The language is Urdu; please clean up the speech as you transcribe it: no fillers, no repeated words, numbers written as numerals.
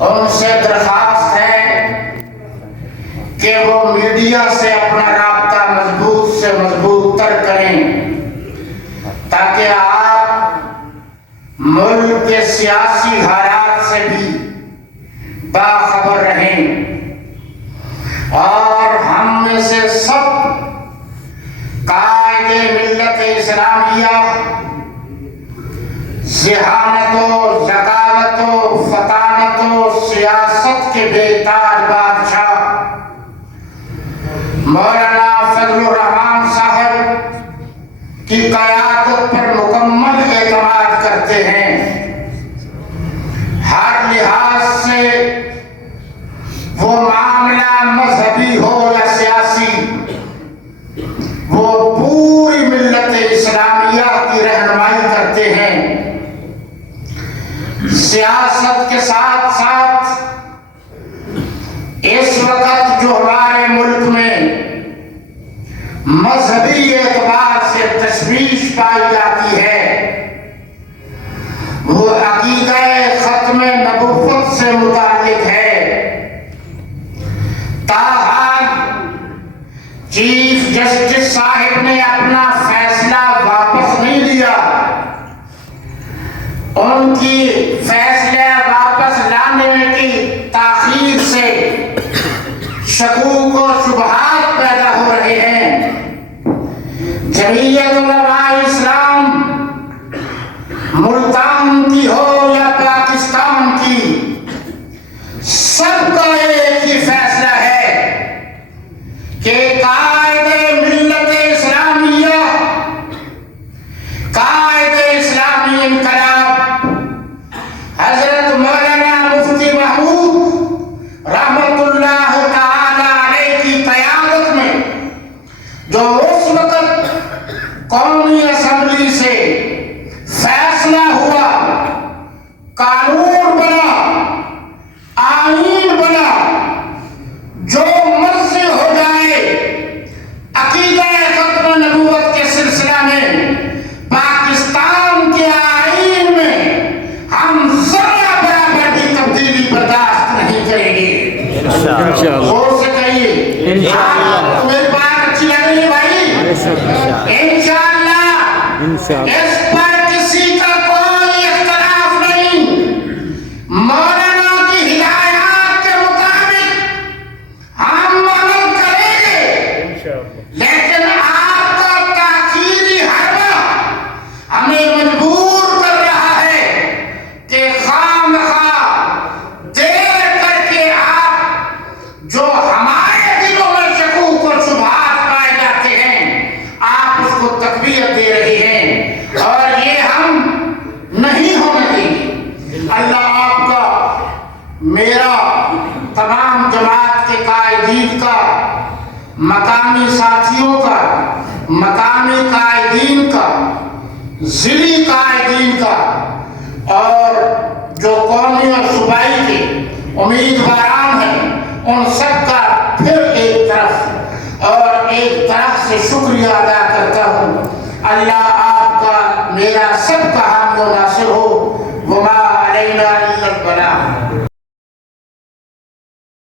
ان سے درخواست ہے کہ وہ میڈیا سے اپنا رابطہ مضبوط سے مضبوط تر کریں تاکہ آپ ملک کے سیاسی حالات سے بھی باخبر رہیں اور ہم میں سے سب قائد ملت اسلامیہ ذہانت و ذکاوت و فطانت و سیاست کے بے تاج بادشاہ مولانا فضل الرحمان صاحب کی قیادت پر مکمل اعتماد کرتے ہیں۔ ہر لحاظ سے وہ معاملہ مذہبی ہو یا سیاسی، وہ پوری ملت اسلامیہ کی رہنمائی کرتے ہیں۔ سیاست کے ساتھ ساتھ اس وقت جو ہمارے ملک میں مذہبی اعتبار سے تشویش پائی جاتی ہے وہ عقیدہ ختم نبوت سے متعلق ہے۔ تاحال چیف جسٹس صاحب نے اپنا فیصلہ واپس نہیں لیا۔ ان کی فیصلہ واپس لانے کی تاخیر سے شکوک و شبہات پیدا ہو رہے ہیں۔ جمعیت علماء اسلام ملتان کی ہو یا پاکستان کی، سب کا ایک ہی فیصلہ ہے کہ قائد ملت اسلامیہ، قائد اسلامی انقلاب حضرت مولانا مفتی محمود رحمت اللہ تعالی علیہ کی قیادت میں جو اس وقت قومی اسمبلی سے فیصلہ ہوا، قانون بنا، آئین بنا، جو مرضی ہو جائے عقیدہ ختم نبوت کے سلسلہ میں پاکستان کے آئین میں ہم ذرہ برابر بھی تبدیلی برداشت نہیں کریں گے۔ غور سے کہیے، میری بات اچھی لگ رہی ہے بھائی؟ انشاءاللہ اس پر کسی کا کوئی اختلاف نہیں۔ مولانا کی ہدایات کے مطابق ہم عمل کریں گے، لیکن آپ کا تاخیری حربہ ہمیں مجبور کر رہا ہے کہ خواہ دیر کر کے آپ جو ہمارے دلوں میں شکوک و شبہات پائے جاتے ہیں آپ اس کو تقویت دے رہے ہیں، اور یہ ہم نہیں ہونے دیں گے۔ اللہ آپ کا، میرا، تمام جماعت کے قائدین کا، مقامی ساتھیوں کا، مقامی قائدین کا، ضلعی قائدین کا، اور جو قومی اور صوبائی کے امیدواران ہیں ان سب کا پھر ایک طرف اور ایک طرح سے شکریہ ادا کرتا ہوں۔ اللہ آپ کا، میرا، سب کا حامد و ناصر ہو۔ وما علینا الا البلاغ۔